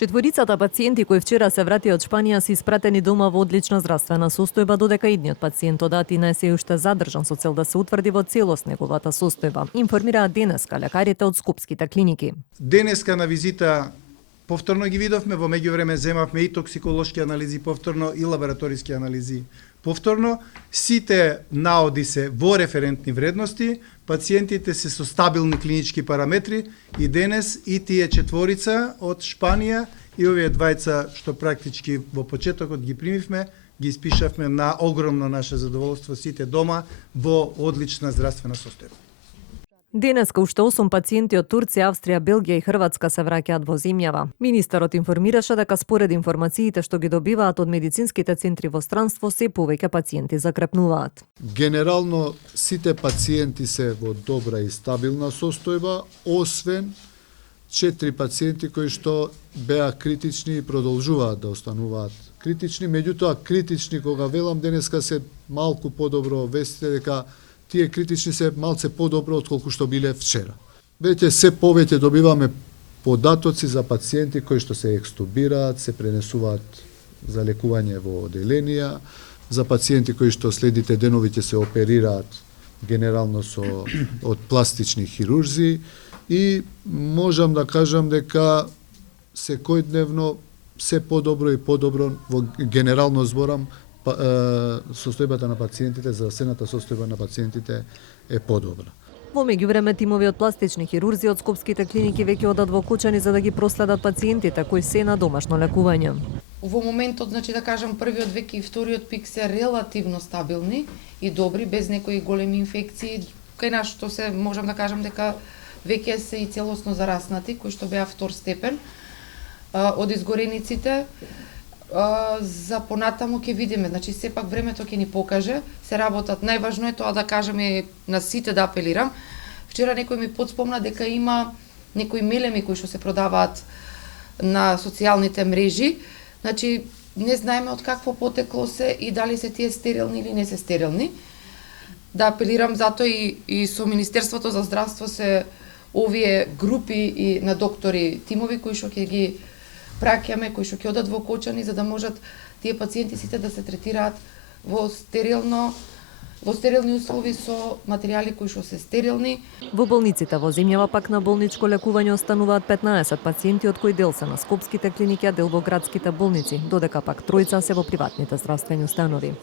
Четворицата пациенти кои вчера се вратија од Шпанија се испратени дома во одлична здравствена состојба, додека идниот пациент од Атина се уште задржан со цел да се утврди во целост неговата состојба. Информираат денеска лекарите од скопските клиники. Денеска на визита повторно ги видовме, во меѓувреме земавме и токсиколошки анализи повторно и лабораториски анализи повторно. Сите наоди се во референтни вредности, пациентите се со стабилни клинички параметри и денес и тие четворица од Шпанија и овие двајца што практички во почетокот ги примивме, ги испишавме на огромно наше задоволство сите дома во одлична здравствена состојба. Денеска уште 8 пациенти од Турција, Австрија, Белгија и Хрватска се враќаат во земјава. Министерот информираше дека според информациите што ги добиваат од медицинските центри во странство, се повеќе пациенти закрепнуваат. Генерално сите пациенти се во добра и стабилна состојба, освен 4 пациенти кои што беа критични и продолжуваат да остануваат критични, меѓутоа критични кога велам денеска се малку подобро вестите дека тие критични се малце подобро отколку што биле вчера. Веќе се повеќе добиваме податоци за пациенти кои што се екстубираат, се пренесуваат за лекување во оделенија, за пациенти кои што следите денови ќе се оперираат генерално од пластични хирурзи и можам да кажам дека секојдневно се подобро и подобро, во генерално зборам, состојбата на пациентите, здравствената состојба на пациентите е подобра. Во меѓувреме тимови од пластични хирурзи од скопските клиники веќе одат во Кучани за да ги проследат пациентите кои се на домашно лекување. Во моментот, значи да кажам, првиот век и вториот пик се релативно стабилни и добри, без некои големи инфекции, кај нас што се можам да кажам дека веќе се и целосно зараснати, кои што беа втор степен од изгорениците. За понатаму ќе видиме, значи сепак времето ќе ни покаже, се работат. Најважно е тоа да кажеме на сите да апелирам. Вчера некој ми подспомна дека има некои мелеми кои што се продаваат на социјалните мрежи. Значи не знаеме од какво потекло се и дали се тие стерилни или не се стерилни. Да апелирам затоа и со Министерството за здравство се овие групи и на доктори тимови кои што ќе ги праќаме, кои што ќе одат во Кочани за да можат тие пациенти сите да се третираат во стерилни услови со материјали кои што се стерилни. Во болниците во земјава пак на болничко лекување остануваат 15 пациенти, од кои дел се на скопските клиники, а дел во градските болници, додека пак тројца се во приватните здравствени установи.